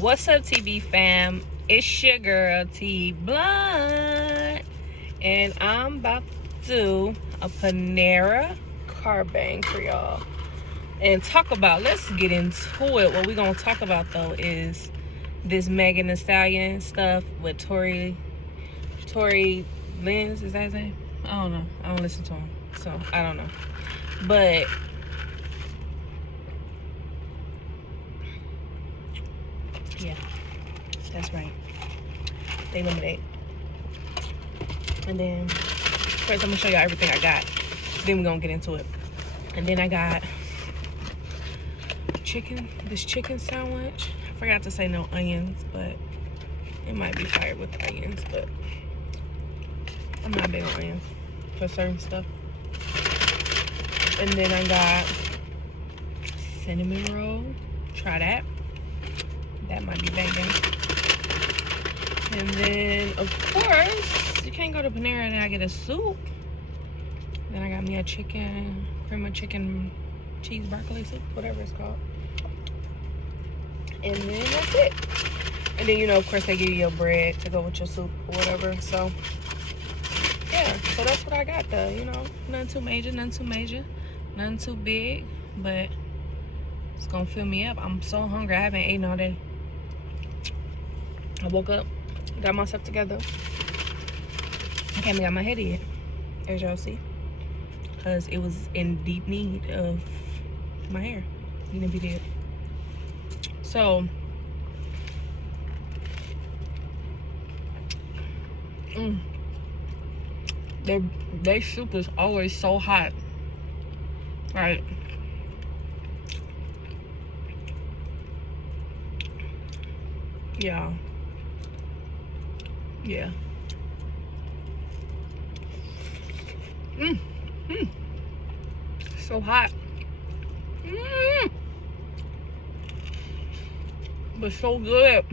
What's up, TV fam? It's your girl T Blunt, and I'm about to do a Panera car bang for y'all and talk about. Let's get into it. What we're gonna talk about though is this Megan Thee Stallion stuff with Tory Lanez. Is that his name? I don't know. I don't listen to him, so I don't know. But yeah, that's right. They eliminate. And then first I'm gonna show y'all everything I got. Then we're gonna get into it. And then I got this chicken sandwich. I forgot to say no onions, but it might be fired with onions, but I'm not big on onions for certain stuff. And then I got cinnamon roll. Try that. That might be banging. And then, of course, you can't go to Panera and I get a soup. Then I got me a cream of chicken, cheese broccoli soup, whatever it's called. And then that's it. And then, you know, of course, they give you your bread to go with your soup or whatever. So, yeah. So that's what I got, though. You know, nothing too major, nothing too big. But it's going to fill me up. I'm so hungry. I haven't eaten all day. I woke up, got myself together. I can't even got my head in, as y'all see, because it was in deep need of my hair. You know, be dead. So, their soup is always so hot. Right. Yeah. Yeah. So hot. But so good.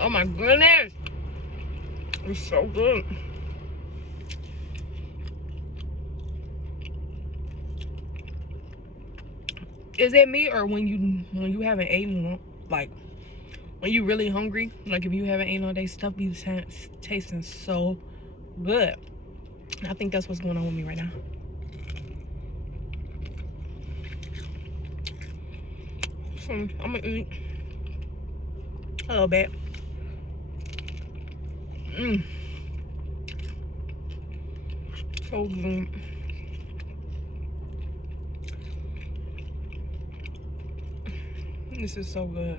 Oh my goodness. It's so good. Is it me, or when you haven't eaten, like when you really hungry, like if you haven't eaten all day, stuff be tasting so good? I think that's what's going on with me right now. So I'm gonna eat a little bit. So good. This is so good.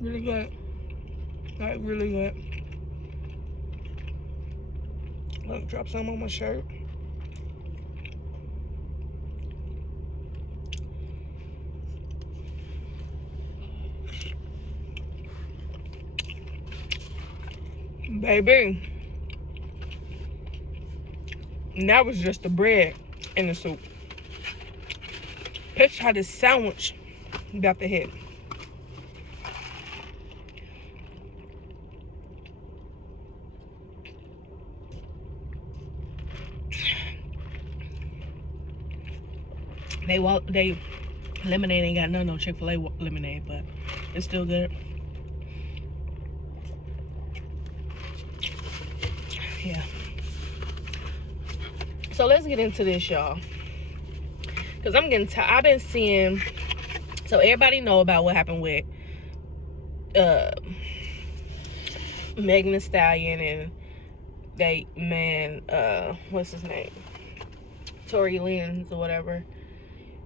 Really good. Like, really good. Look, drop some on my shirt. Baby. And that was just the bread and the soup. Picture how this sandwich about to hit. They lemonade ain't got no Chick-fil-A lemonade, but it's still good. Yeah. So let's get into this, y'all. Cause I'm getting tired. I've been seeing. So everybody know about what happened with Megan Thee Stallion and they man, what's his name? Tory Lanez or whatever.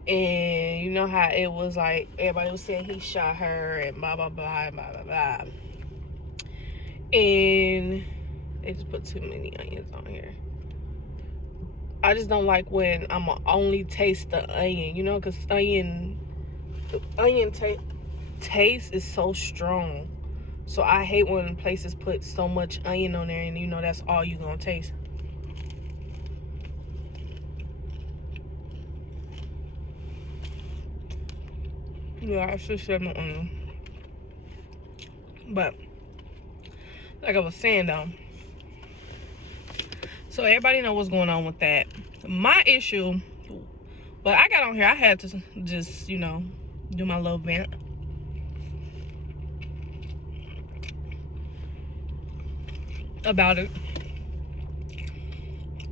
And you know how it was like everybody was saying he shot her and blah blah blah and blah blah blah. And they just put too many onions on here. I just don't like when I'ma only taste the onion, you know, because onion The onion taste is so strong. So I hate when places put so much onion on there and you know that's all you gonna taste. Yeah, I should have no onion. But like I was saying though, so everybody know what's going on with that. My issue, but I got on here, I had to just, you know, do my little vent. About it.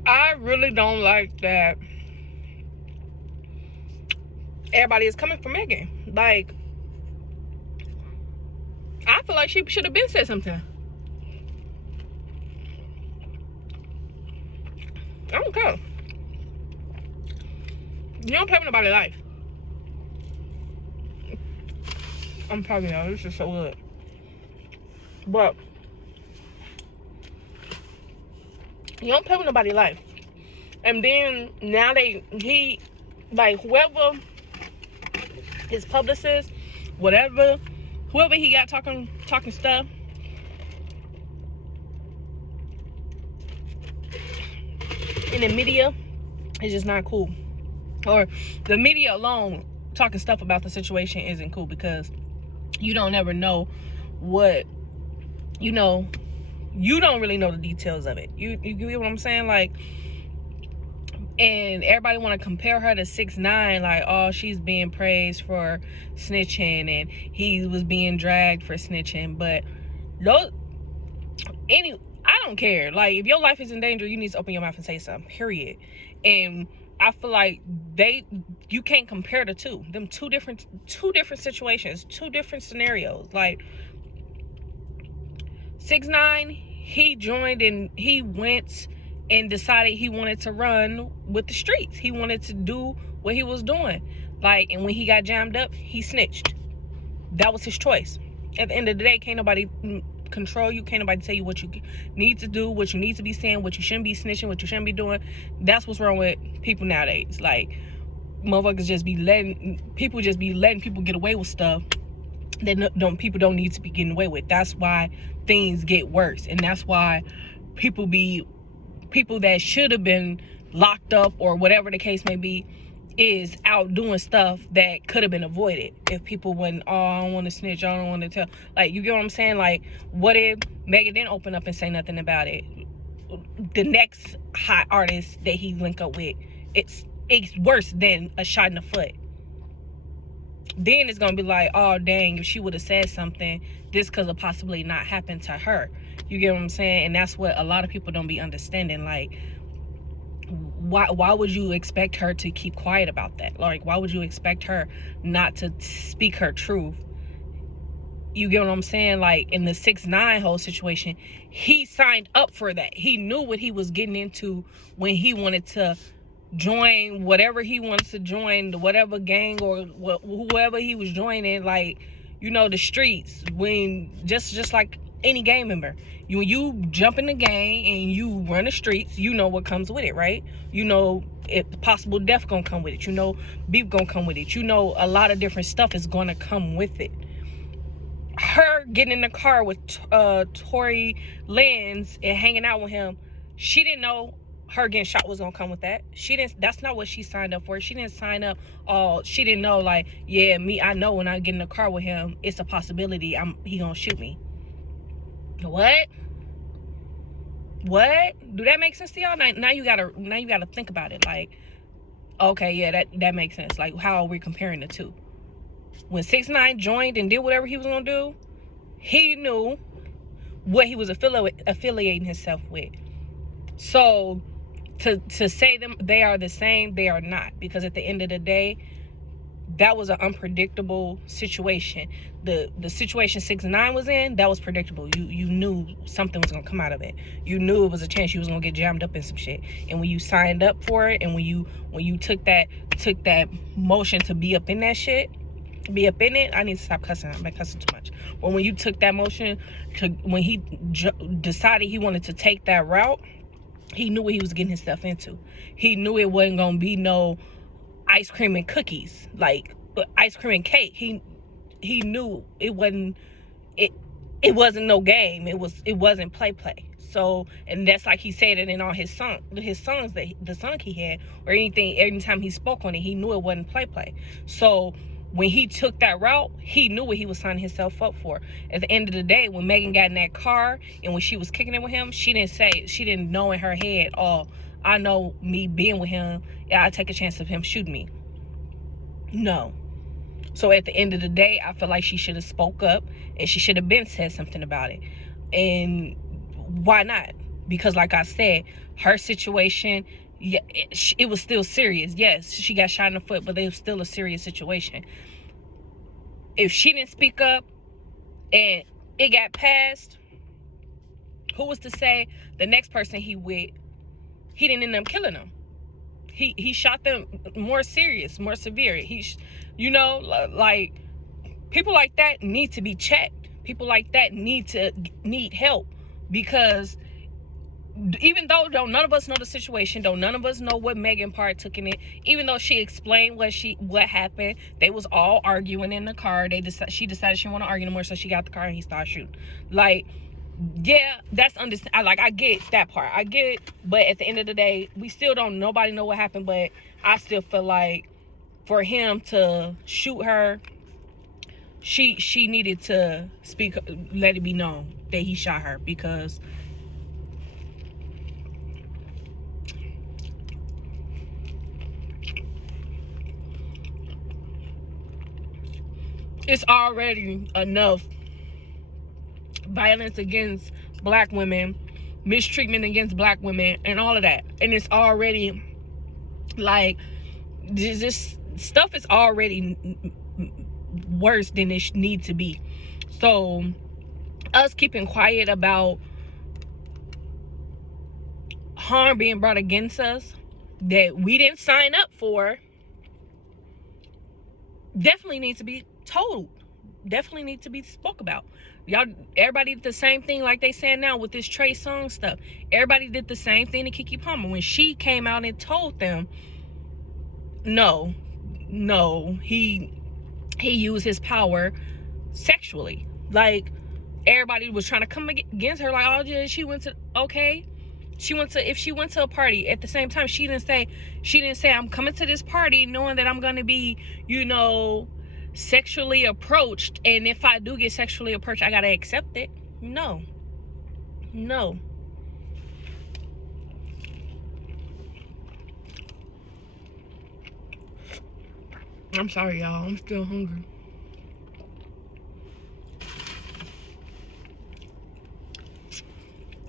I really don't like that everybody is coming for Megan. Like, I feel like she should have been said something. I don't care. You don't play with nobody's life. I'm telling y'all, this is so good. But you don't play with nobody's life. And then now he like whoever his publicist, whoever he got talking stuff, in the media is just not cool. Or the media alone talking stuff about the situation isn't cool, because you don't ever know what, you know, you don't really know the details of it. You get what I'm saying? Like, and everybody want to compare her to 6ix9ine, like, oh, she's being praised for snitching and he was being dragged for snitching. But I don't care. Like, if your life is in danger, you need to open your mouth and say something, period. And I feel like you can't compare the two. Them two different situations, two different scenarios. Like, 6ix9ine, he joined and he went and decided he wanted to run with the streets. He wanted to do what he was doing. Like, and when he got jammed up, he snitched. That was his choice. At the end of the day, can't nobody control you. Can't nobody tell you what you need to do, what you need to be saying, what you shouldn't be snitching, what you shouldn't be doing. That's what's wrong with people nowadays. Like, motherfuckers just be letting people get away with stuff that people don't need to be getting away with. That's why things get worse. And that's why people that should have been locked up or whatever the case may be is out doing stuff that could have been avoided if people wouldn't, oh, I don't want to snitch, I don't want to tell. Like, you get what I'm saying? Like, what if Megan didn't open up and say nothing about it? The next hot artist that he link up with, it's worse than a shot in the foot. Then it's gonna be like, oh dang, if she would have said something, this could have possibly not happened to her. You get what I'm saying? And that's what a lot of people don't be understanding. Like, why would you expect her to keep quiet about that? Like, why would you expect her not to speak her truth? You get what I'm saying? Like, in the 6ix9ine whole situation, he signed up for that. He knew what he was getting into when he wanted to join whatever he wants to join, whatever gang or whoever he was joining. Like, you know, the streets, when just like any gang member, when you jump in the gang and you run the streets, you know what comes with it, right? You know, if possible death gonna come with it, you know, beef gonna come with it, you know, a lot of different stuff is gonna come with it. Her getting in the car with Tory Lanez and hanging out with him, she didn't know her getting shot was gonna come with that. That's not what she signed up for. She didn't sign up. She didn't know, like, yeah, I know when I get in the car with him, it's a possibility he gonna shoot me. What? Do that make sense to y'all? Now you gotta think about it. Like, okay, yeah, that makes sense. Like, how are we comparing the two? When 6ix9ine joined and did whatever he was gonna do, he knew what he was affiliating himself with. So to say they are the same, they are not, because at the end of the day, that was an unpredictable situation. The situation 6ix9ine was in, that was predictable. You knew something was gonna come out of it. You knew it was a chance you was gonna get jammed up in some shit. And when you signed up for it, and when you took that motion to be up in that shit, be up in it. I need to stop cussing. I'm cussing too much. But when you took that motion when he decided he wanted to take that route, he knew what he was getting himself into. He knew it wasn't gonna be no ice cream and cookies. Like, ice cream and cake. He knew it wasn't it wasn't no game. It wasn't play. So, and that's like he said it in all his songs, that the song he had, or anything, anytime he spoke on it, he knew it wasn't play. So when he took that route, he knew what he was signing himself up for. At the end of the day, when Megan got in that car and when she was kicking it with him, she didn't know in her head, oh, I know me being with him, I take a chance of him shooting me. No. So at the end of the day, I feel like she should have spoke up and she should have been said something about it. And why not? Because like I said, her situation, yeah, it was still serious. Yes, she got shot in the foot, but it was still a serious situation. If she didn't speak up and it got passed, who was to say the next person he with, he didn't end up killing them? He shot them more serious, more severe. Like, people like that need to be checked. People like that need help, because even though none of us know the situation, though none of us know what Megan part took in it, even though she explained what happened, they was all arguing in the car. She decided she didn't want to argue anymore, so she got the car and he started shooting. Like, yeah, that's understand. I get that part. I get it, but at the end of the day, we still nobody know what happened. But I still feel like for him to shoot her, she needed to speak, let it be known that he shot her, because it's already enough violence against black women, mistreatment against black women, and all of that. And it's already like, this stuff is already worse than it needs to be. So us keeping quiet about harm being brought against us that we didn't sign up for definitely needs to be told, definitely needs to be spoke about. Y'all, everybody did the same thing like they saying now with this Trey Songz stuff. Everybody did the same thing to Keke Palmer when she came out and told them, no, he used his power sexually. Like, everybody was trying to come against her, like, oh yeah, if she went to a party at the same time, she didn't say I'm coming to this party knowing that I'm gonna be, sexually approached, and if I do get sexually approached, I gotta accept it. No. I'm sorry, y'all, I'm still hungry.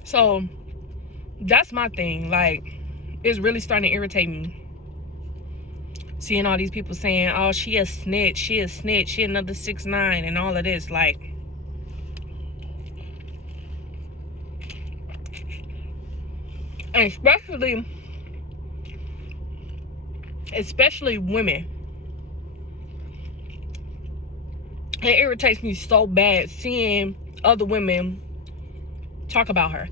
So that's my thing. Like, it's really starting to irritate me seeing all these people saying, oh, she a snitch, she another 6ix9ine, and all of this. Like, and especially women, it irritates me so bad seeing other women talk about her.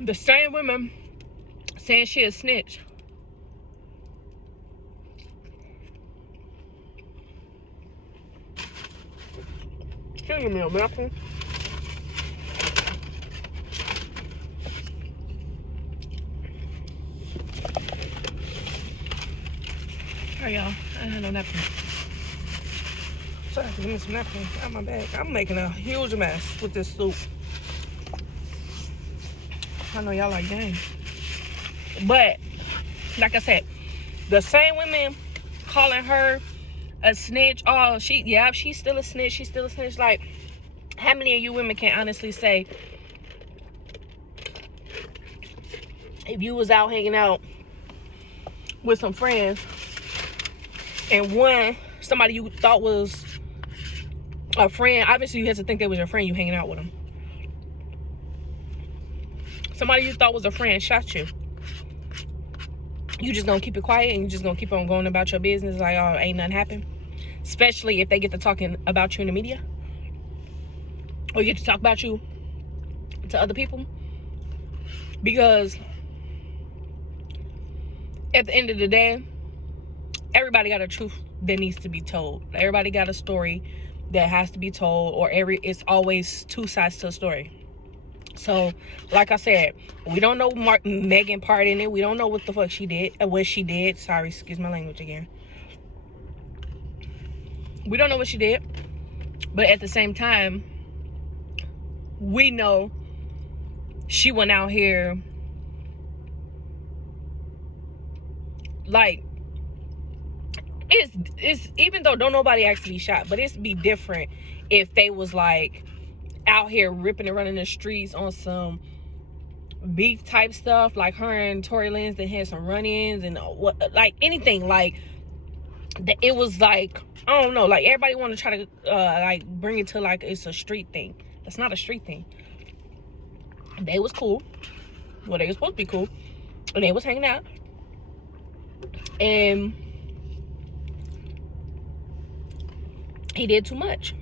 The same women saying she a snitch. Give me a napkin. Sorry, y'all. I had no napkin. Sorry, give me some napkins out my bag. I'm making a huge mess with this soup. I know y'all like games. But, like I said, the same women calling her a snitch. Oh, she's still a snitch. She's still a snitch. Like, how many of you women can honestly say, if you was out hanging out with some friends and somebody you thought was a friend, obviously you had to think they was your friend, you hanging out with them. Somebody you thought was a friend shot you. You just gonna keep it quiet and you just gonna keep on going about your business like, oh, ain't nothing happened? Especially if they get to talking about you in the media, or get to talk about you to other people. Because at the end of the day, everybody got a truth that needs to be told. Everybody got a story that has to be told, or it's always two sides to a story. So, like I said, we don't know Megan part in it. We don't know what the fuck she did, what she did. Sorry, excuse my language again. We don't know what she did, but at the same time, we know she went out here like, it's even though don't nobody actually shot, but it's be different if they was like out here ripping and running the streets on some beef type stuff, like her and Tory Lanez that had some run-ins and what, like anything like that. It was like, I don't know, like everybody want to try to like bring it to like it's a street thing. That's not a street thing. They was cool. Well, they was supposed to be cool, and they was hanging out, and he did too much.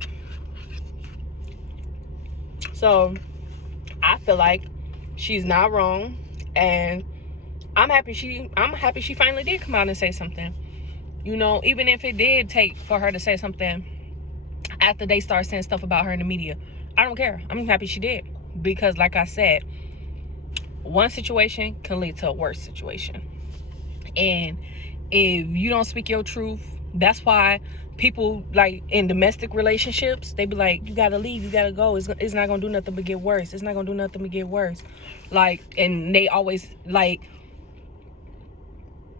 So I feel like she's not wrong, and I'm happy she finally did come out and say something. You know, even if it did take for her to say something after they start saying stuff about her in the media, I don't care. I'm happy she did, because like I said, one situation can lead to a worse situation. And if you don't speak your truth, that's why people like in domestic relationships, they be like, you gotta leave, you gotta go, it's not gonna do nothing but get worse, it's not gonna do nothing but get worse. Like, and they always like,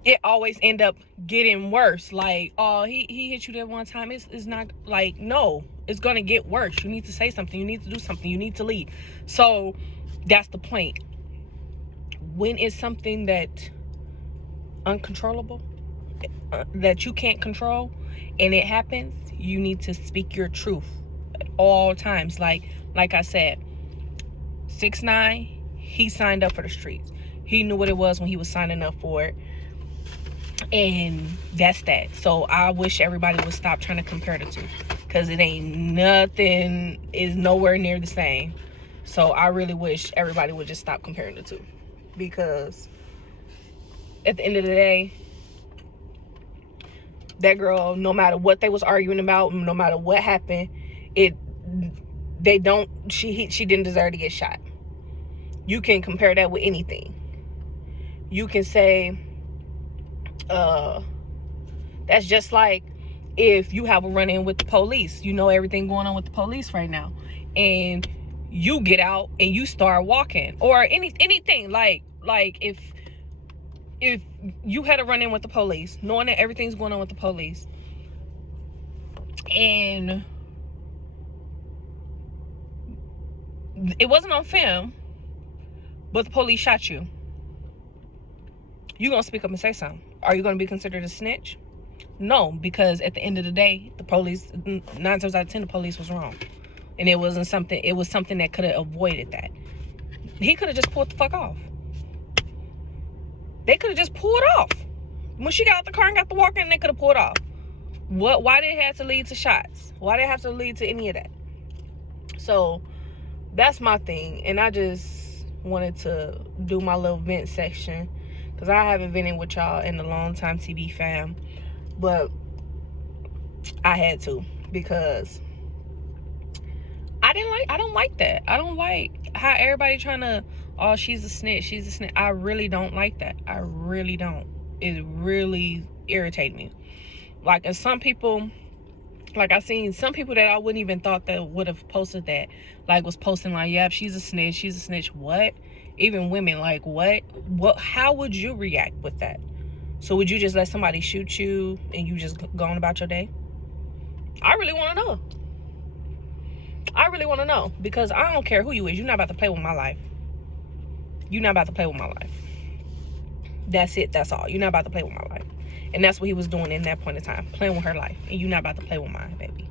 it always end up getting worse. Like, oh, he hit you that one time. It's not like, no, it's gonna get worse. You need to say something, you need to do something, you need to leave. So that's the point. When it's something that uncontrollable, that you can't control, and it happens, you need to speak your truth at all times. Like I said, 6ix9ine, he signed up for the streets. He knew what it was when he was signing up for it, and that's that. So I wish everybody would stop trying to compare the two, because it ain't nothing, is nowhere near the same. So I really wish everybody would just stop comparing the two, because at the end of the day, that girl, no matter what they was arguing about, no matter what happened, she didn't deserve to get shot. You can compare that with anything. You can say, that's just like if you have a run-in with the police. You know everything going on with the police right now, and you get out and you start walking, or anything like if you had a run-in with the police, knowing that everything's going on with the police, and it wasn't on film, but the police shot you, you gonna speak up and say something. Are you gonna be considered a snitch? No, because at the end of the day, the police, 9 times out of 10, the police was wrong, and it was something that could have avoided that. He could have just pulled the fuck off. They could have just pulled off. When she got out the car and got to walking, they could have pulled off. Why did it have to lead to shots? Why did it have to lead to any of that? So that's my thing. And I just wanted to do my little vent section, because I haven't vented with y'all in a long time, TB fam. But I had to, because I don't like that. I don't like how everybody trying to, oh, she's a snitch. I really don't like that. I really don't. It really irritates me. Like, and some people, like I seen some people that I wouldn't even thought that would have posted that, like was posting like, yeah, she's a snitch. What? Even women, like, what? How would you react with that? So would you just let somebody shoot you and you just go on about your day? I really want to know. I really want to know, because I don't care who you is. You're not about to play with my life. You're not about to play with my life. That's it. That's all. You're not about to play with my life. And that's what he was doing in that point in time, playing with her life. And you're not about to play with mine, baby.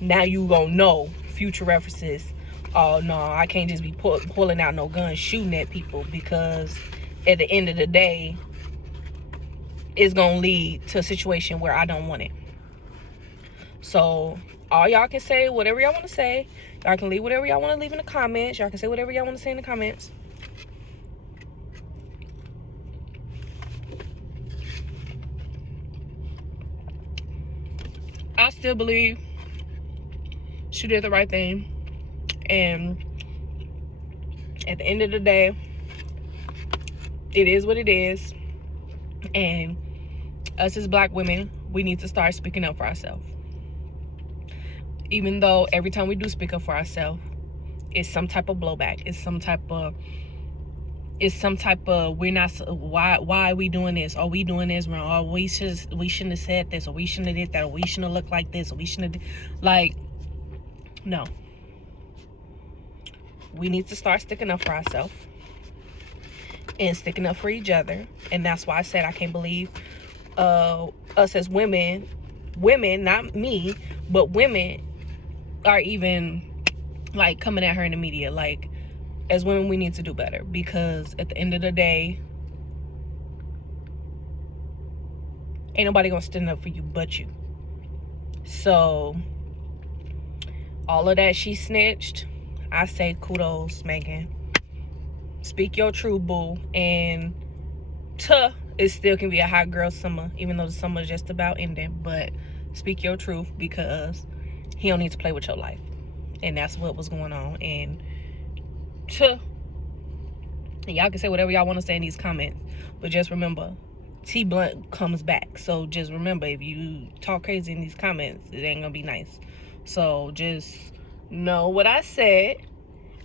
Now you gonna know, future references, oh no, I can't just be pulling out no guns, shooting at people, because at the end of the day, it's gonna lead to a situation where I don't want it. So all y'all can say whatever y'all want to say. Y'all can leave whatever y'all want to leave in the comments. Y'all can say whatever y'all want to say in the comments. still believe she did the right thing. And at the end of the day, it is what it is. And us as black women, we need to start speaking up for ourselves. Even though every time we do speak up for ourselves, it's some type of blowback. It's some type of we're not, why are we doing this? Are we doing this wrong? Or we shouldn't have said this, or we shouldn't have did that, or we shouldn't have looked like this, or we shouldn't have like, no. We need to start sticking up for ourselves and sticking up for each other. And that's why I said I can't believe us as women, not me, but women are even like coming at her in the media. Like, as women, we need to do better, because at the end of the day, ain't nobody gonna stand up for you but you. So all of that, she snitched. I say kudos, Megan. Speak your truth, boo. And it still can be a hot girl summer, even though the summer is just about ending. But speak your truth, because he don't need to play with your life. And that's what was going on. And y'all can say whatever y'all want to say in these comments, but just remember, T Blunt comes back. So just remember, if you talk crazy in these comments, it ain't gonna be nice. So just know what I said.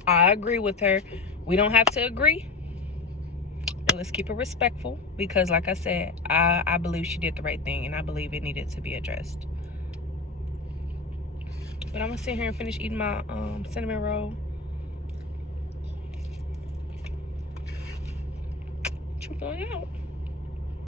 I agree with her. We don't have to agree, but let's keep it respectful, because like I said, I believe she did the right thing, and I believe it needed to be addressed. But I'm gonna sit here and finish eating my cinnamon roll. Truth going out.